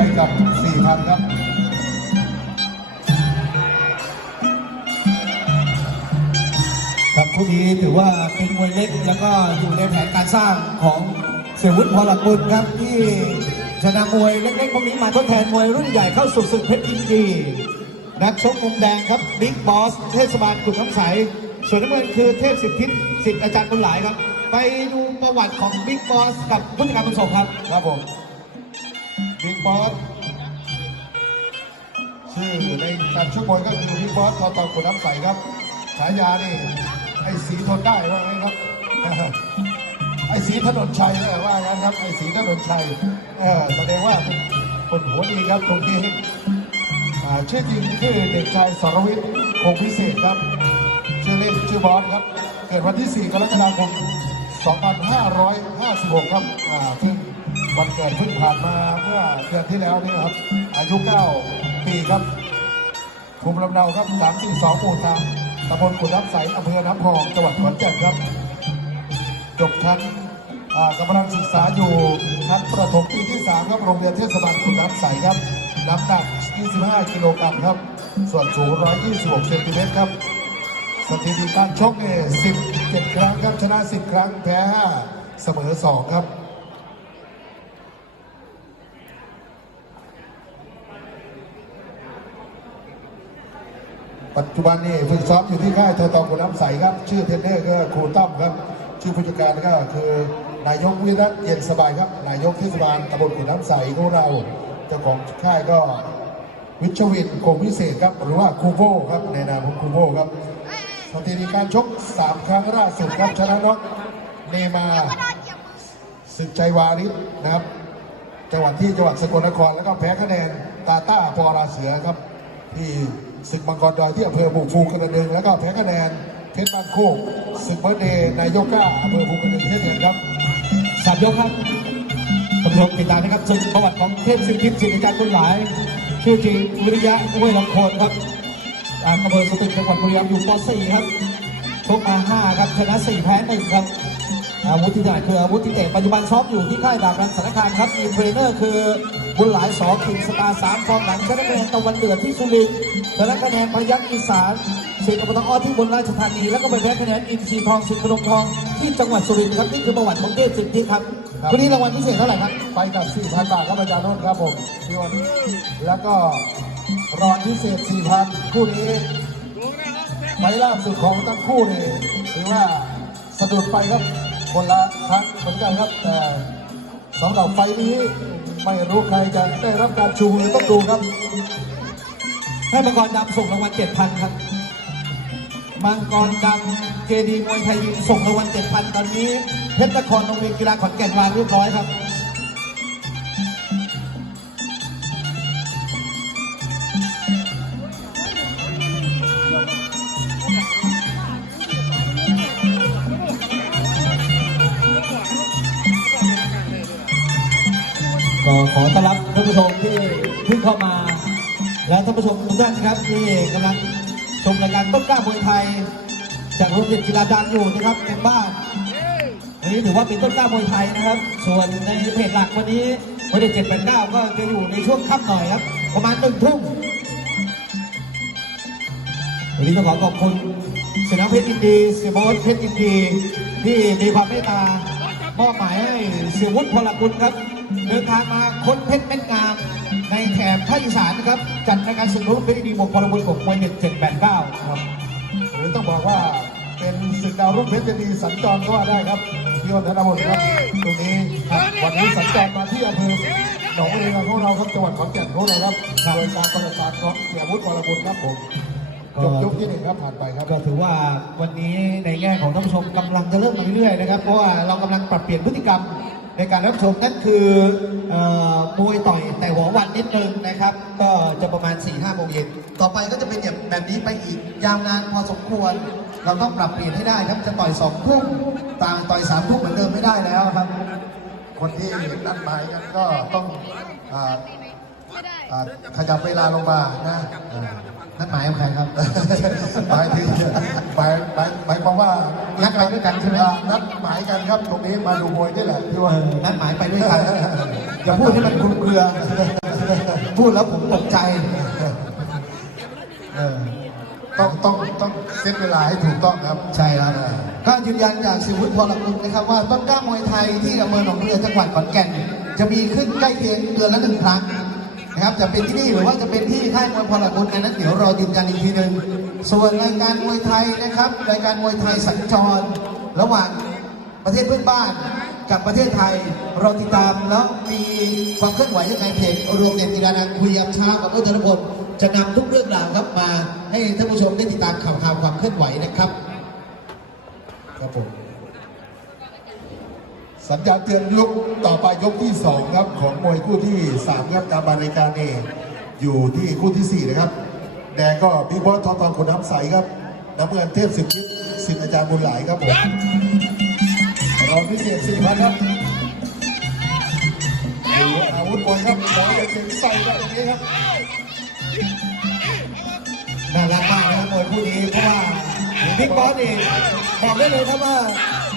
ไปกับสี่พันครับครับคู่นี้ถือว่าเป็นมวยเล็กแล้วก็อยู่ในแผนการสร้างของเสียวุฒิพลกุลครับที่จะนำมวยเล็กๆพวกนี้มาทดแทนมวยรุ่นใหญ่เข้าสู่ศึกเพชรยินดี นักชกมุมแดงครับบิ๊กบอส เทศบาลกุฎน้ำใสส่วนน้ำเงินคือเทพสิทธิสิทธิ์อาจารย์บุญหลายครับ ไปดูประวัติของบิ๊กบอสกับผู้จัดการบุญส่งครับ ครับผม บิ๊กบอสชื่อในการชุกมวยก็คือบิ๊กบอสทอตอกุน้ำใสครับฉายานี่ไอ้สีทนได้ว่าไงครับ ไอ้สีถนนชัยว่างั้นครับ ไอ้สีถนนชัยเออแสดงว่าคนหัวดีครับตรงนี้อ่ชื่อจริงชื่อเด็กชายสรวิทย์คงพิเศษครับ ชื่อเล่นชื่อบอสครับ เกิดวันที่ 4 กรกฎาคม 2556 ครับอ่าซึ่ง วันเกิดเพิ่งผ่านมาเมื่อเดือนที่แล้วนี่ครับ อายุ 9 ปีครับภูมิลำเนาครับ 342หมู่ทางตำบลกุฎน้ำใสอำเภอน้ำพอง จังหวัดขอนแก่นครับ จบชั้นอ่ากำลังศึกษาอยู่ชั้นประถมปีที่ 3 ครับโรงเรียนเทศบาลกุฎน้ำใสครับ น้ำหนัก 25 กิโลกรัมครับ ส่วนสูง 126 เซนติเมตรครับ สถิติการชกเนี่ย17 ครั้งครับ ชนะ 10 ครั้ง แพ้ 5 เสมอ 2 ครับ ปัจจุบันนี่ฝึกซ้อมอยู่ที่ค่ายทอตองกุน้ำใสครับ ชื่อเทรนเนอร์ก็ครูตั้มครับ ชื่อผู้จัดการก็คือนายกวิรัตเย็นสบายครับ นายกเทศบาลตำบลกุน้ำใสของเรา เจ้าของค่ายก็วิชวินคงพิเศษครับ หรือว่าครูโบครับในนามของครูโบครับสถิติการชก 3 ครั้งล่าสุดครับชนะน็อกเนมาศึกใจวาริสนะครับ จังหวัดที่จังหวัดสกลนครแล้วก็แพ้คะแนนตาต้าปอราเสือครับที่ ศึกมังกรดอยที่อำเภอบุกฟูกระดึงแล้วก็แพ้คะแนนเพชรบ้านโคกศึกเบอร์เดย์นายกก้าอำเภอภูกระดึงเช่นเดียวกันครับสามยกครับตำรวจติดตามนะครับซึ่งประวัติของเทพสิทธิสิทธิอาจารย์บุญหลายชื่อจริงวิริยะห้วยลำโคนครับอ่าอำเภอสตึกจังหวัดบุรีรัมย์อยู่ป .4 ครับชกมา5ครับชนะ4แพ้1ครับอาวุธที่ถนัดคืออาวุธที่เตะปัจจุบันซ้อมอยู่ที่ค่ายดาบรันสารคามครับมีเทรนเนอร์คือ บุญหลายสอคิงสตาร์สามฟอร์มหลังชนะคะแนนตะวันเดือดที่สุรินทร์ชนะคะแนนพยัคฆ์อีสานสิงห์อบตอ้อที่บนราชธานี แล้วก็ไปแพ้คะแนนอินทรีทองสิงห์พนมทองที่จังหวัดสุรินทร์ครับนี่คือประวัติของเทพสิทธิครับครับ วันนี้รางวัลพิเศษเท่าไหร่ครับไปกับ 4,000 บาทครับอาจารย์โนนท์ครับผมพี่วันแล้วก็รอนพิเศษ 4,000 คู่นี้ไฟล่าสุดของทั้งคู่นี่ถือว่าสะดุดไปครับคนละครั้งเหมือนกันครับแต่สำหรับไฟล์นี้ ไม่รู้ใครจะได้รับการชูมือต้องดูครับให้มังกรดำส่งรางวัลเจ็ดพันครับ มังกรดำเจดีมวยไทยยิมส่งรางวัลเจ็ดพันตอนนี้เพชรนครโรงเรียนกีฬาขอนแก่นวางเรียบร้อยครับ ขอต้อนรับท่านผู้ชมที่เพิ่งเข้ามา และท่านผู้ชมทุกท่านครับที่กำลังชมรายการต้นกล้ามวยไทย จากโรงเรียนกีฬาดังอยู่นะครับเป็นบ้านวันนี้ถือว่าเป็นต้นกล้ามวยไทยนะครับ ส่วนในเพจหลักวันนี้วันที่เจ็ดแปดเก้าก็จะอยู่ในช่วงค่ำหน่อยครับ ประมาณหนึ่งทุ่มวันนี้ต้องขอขอบคุณเสียน้ำเพชรอินดีเสียโบอสเพชรอินดีที่มีความเมตตามอบหมายให้เสียวุฒิพลกุลครับ เดินทางมาค้นเพชรเม็ดงาม ในแถบภาคอีสานนะครับจัดรายการศึกรุ่นเพชรอินดีบวกพลบุญบวกมวยเด็ดเจ็ดแปดเก้าครับหรือต้องบอกว่าเป็นศึกดาวรุ่งเพชรยินดีสัญจรก็ว่าได้ครับพี่วันธนบุญครับตรงนี้ครับวันนี้สัญจรมาที่อำเภอหนองเรือของเราครับจังหวัดขอนแก่นของเราครับโดยการประสานของเสียวุฒิวรบุญครับผมจบยกที่หนึ่งครับผ่านไปครับก็ถือว่าวันนี้ในแง่ของท่านผู้ชมกำลังจะเริ่มมาเรื่อยๆนะครับเพราะว่าเรากำลังปรับเปลี่ยนพฤติกรรม ในการรับชมนั่นคือมวยต่อยแต่หัววันนิดนึงนะครับ ก็จะประมาณ4ี่ห้าโมงเย็นต่อไปก็จะเป็นแบบแบบนี้ไปอีกยาวนานพอสมควร เราต้องปรับเปลี่ยนให้ได้ครับจะต่อยสองทุ่มต่างต่อยสามทุ่มเหมือนเดิมไม่ได้แล้วครับ คนที่นัดหมายกันก็ต้องอขยับเวลาลงมานะ อ่านัดหมายกับใครครับ หมายถึงหมายหมายหมายความว่านันัดไปด้วยกันใช่ไหม นัดหมายกันครับตรงนี้มาดูมวยนี่แหละที่เอว่าอนัดหมายไปด้วยกัน อย่าพูดให้มันคลุมเครือ พูดแล้วผมตกใจเออต้องต้องต้องเซตเวลาให้ถูกต้องครับ ใช่ครับก็ยืนยันจากสิวุฒิพลกุลนะครับว่าต้นกล้ามวยไทยที่อำเภอหนองเรือจังหวัดขอนแก่น จะมีขึ้นใกล้เคียงเดือนละหนึ่งครั้ง นะครับจะเป็นที่นี่หรือว่าจะเป็นที่ค่ายมวยพลกุลอันนั้นเดี๋ยวรอยืนยันอีกทีหนึ่งส่วนรายการมวยไทยนะครับรายการมวยไทยสัญจร ระหว่างประเทศเพื่อนบ้านกับประเทศไทยเราติดตามแล้วมีความเคลื่อนไหวยังไงเพจรวมเด่นกีฬานันคุยยามช้ากับเพื่อนธนพลจะนำทุกเรื่องราวครับมาให้ท่านผู้ชมได้ติดตามข่าวข่าวความเคลื่อนไหวนะครับครับผม สัญญาณเตือนยกต่อไปยกที่สองครับ ของมวยคู่ที่สามครับตามบรรยการเองอยู่ที่คู่ที่สี่นะครับ แดงก็บิ๊กบอสทองทองคนน้ำใสครับ น้ำเงินเทพสิบทิศสิทธิ์อาจารย์บุญหลายครับผมรองพิเศษสี่พันครับอาวุธมวยครับมวยจะเก่งใส่แบบนี้ครับน่ารักมากนะครับมวยคู่นี้เพราะว่าบิ๊กบอสนี่บอกได้เลยครับว่า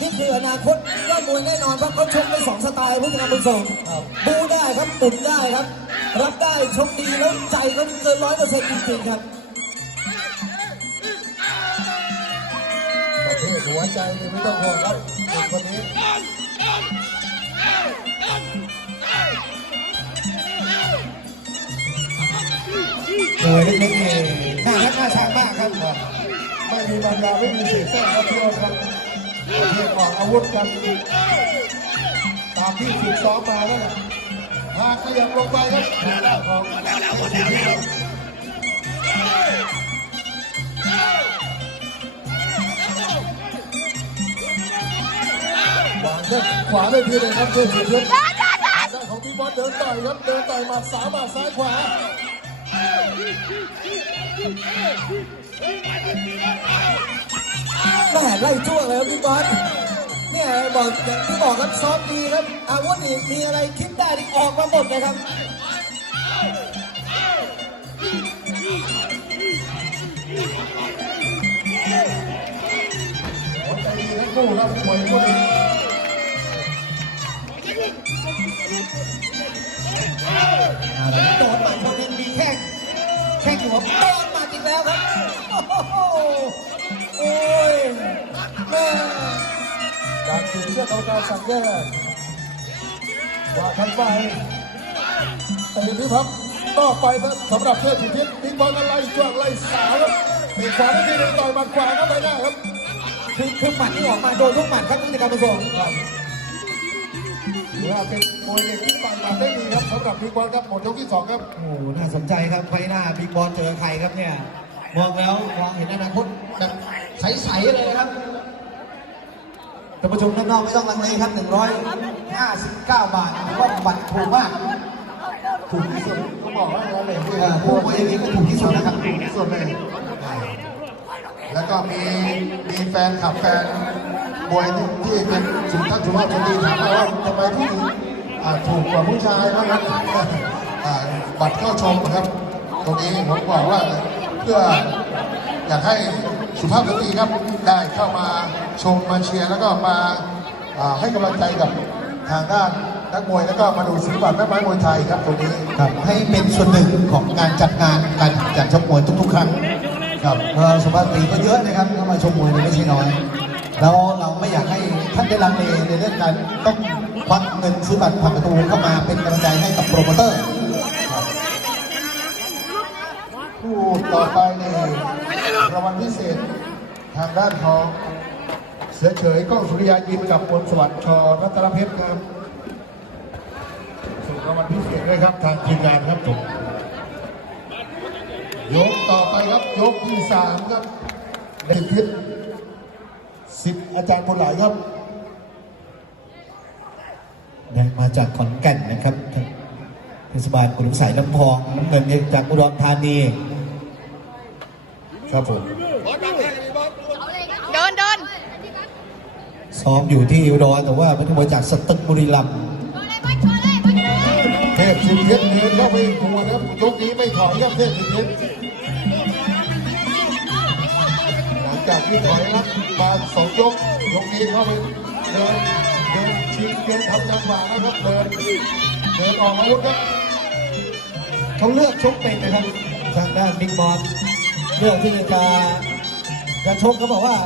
นี่คืออนาคตยอดมวยแน่นอนครับเขาชกได้สองสไตล์พุทธการบุญส่งบูได้ครับตุ่นได้ครับ รับได้ชกดีแล้วใจก็เกินร้อยเปอร์เซ็นต์จริงๆครับประเภทหัวใจนี่ไม่ต้องห่วงครับเด็กคนนี้มวยเล็กๆนี่น่ารักน่าชังมากครับไม่มีบรรดาไม่มีเศษแทรกครับพี่อ้นครับ ประเภทออกอาวุธกันตามที่ฝึกซ้อมมาแล้วนะหากขยับลงไปครับทางด้านของสุธีครับวางแข้งขวาได้ทีเลยครับเพื่อนสุดยอดทางด้านของพี่บอสเดินต่อยครับเดินต่อยหมัดสามหมัดซ้ายขวาเแม่ไล่จ้วงเลยครับพี่บอสเนี่ยบอกอย่างที่บอกครับซ้อมดีครับ อาวุธนี่มีอะไรคิดได้นี่ออกมาหมดเลยครับหัวใจดีทั้งคู่ครับมวยคู่นี้โดนหมัดคนหนึงมีแข้งแข้งหัวโดนหมัดอีกแล้วครับโอ้โห การถึงเชือกเอาการสั่งแยกว่ากันไปแต่ที่พับต่อไปครับสำหรับเทพสุทิศบิ๊กบอลนั้นไล่จ้วงไล่สาวตีขวาได้ทีหนึงต่อยหมัดขวาเข้าไปได้ครับคือคือหมัดที่ออกมาโดนทุกหมัดครับผู้จัดการประสงค์ถือว่าเป็นมวยเด็กที่ต่อยหมัดได้ดีครับสำหรับบิ๊กบอลครับหมดยกที่สองครับโอ้โหน่าสนใจครับไฟหน้าบิ๊กบอลเจอใครครับเนี่ยมองแล้วมองเห็นอนาคตแบบใสๆเลยนะครับ ท่านผู้ชมด้านนอกไม่ต้องลังเลครับ 159 บาทถือว่าบัตรถูกมากถูกที่สุดเขาบอกว่าอย่างนั้นเลยเออผู้บริหารก็ถูกที่สุดนะครับถูกที่สุดเลยแล้วก็มีมีแฟนขับแฟนมวยที่ที่เป็นสุท่านสุภาพสตรีถามมาว่าทำไมผู้หญิงอ่าถูกกว่าผู้ชายบ้างครับอ่าบัตรเข้าชมนะครับ ตรงนี้ผมบอกว่าเพื่ออยากให้สุภาพสตรีครับ ได้เข้ามาชมมาเชียร์แล้วก็มาอ่าให้กำลังใจกับทางด้านนักมวยแล้วก็มาดูศิลปะแม่ไม้มวยไทยครับตรงนี้ครับให้เป็นส่วนหนึ่งของการจัดงานการจัดชมมวยทุก ๆ ครั้งครับเพราะสุภาพสตรีก็เยอะนะครับเข้ามาชมมวยเนี่ยไม่ใช่น้อยแล้วเราไม่อยากให้ท่านได้ลังเลในเรื่องการต้องควักเงินซื้อบัตรผ่านประตูเข้ามาเป็นกำลังใจให้กับโปรโมเตอร์ผู้ต่อไปนี่รางวัลพิเศษ ทางด้านของเสือเฉยกล้องสุริยายิมกับพลสวัสดิ์ชอรัตนเพชรครับส่งรางวัลพิเศษด้วยครับทางทีมงานครับผมยกต่อไปครับยกที่สามครับเด็กพิษสิบอาจารย์บุญหลายครับมาจากขอนแก่นนะครับเทศบาลกุลุงสายลำพองน้ำเงินเนี่ยจากอุดรธานีครับผม เดินเดิน ซ้อมอยู่ที่อุดรแต่ว่าพัฒนาจากสตึกบุรีรัมย์เทพสิบเพชรเดินเข้าไปหัวนะครับยกนี้ไม่ถอยครับเทพสิบเพชรหลังจากที่ถอยรับมาสองยกยกนี้เข้าไปเดินเดินชิงเดินทำจังหวะนะครับเดินเดินออกอาวุธครับเขาเลือกชกเป็นนะครับทางด้านบิ๊กบอสเลือกที่จะจะชกเขาบอกว่า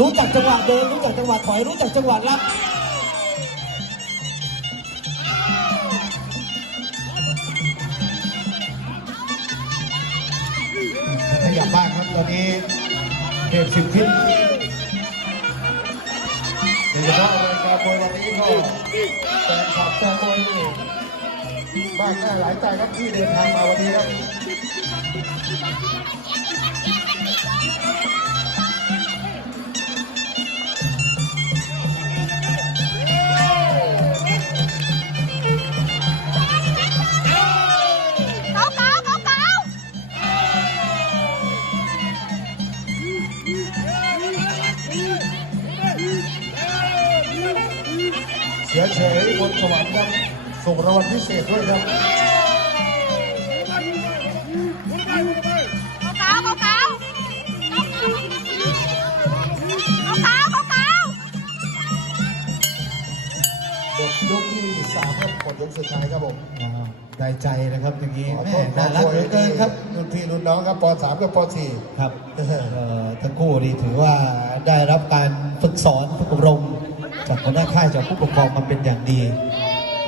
รู้จักจังหวะเดินรู้จักจังหวะถอยรู้จักจังหวะรับขยับบ้างครับตอนนี้เทพสิบทิศโดยเฉพาะรายการมวยวันนี้ก็แฟนคลับแฟนมวยนี่มากหน้าหลายตาครับที่เดินทางมาวันนี้ครับ เฉยๆบนสวรรค์ครับส่งรางวัลพิเศษด้วยครับยกที่สามครับกดยกสุดท้ายครับผมได้ใจนะครับอย่างนี้แม่น่ารักเหลือเกินครับรุ่นพี่รุ่นน้องครับป .3 กับป .4 ครับทั้งคู่นี่ถือว่าได้รับการฝึกสอนฝึกอบรม จากหัวหน้าค่ายจากผู้ปกครองมาเป็นอย่างดี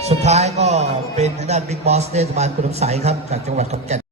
สุดท้ายก็เป็นทางด้านบิ๊กบอสเทศบาลกุลมใสครับจากจังหวัดขอนแก่น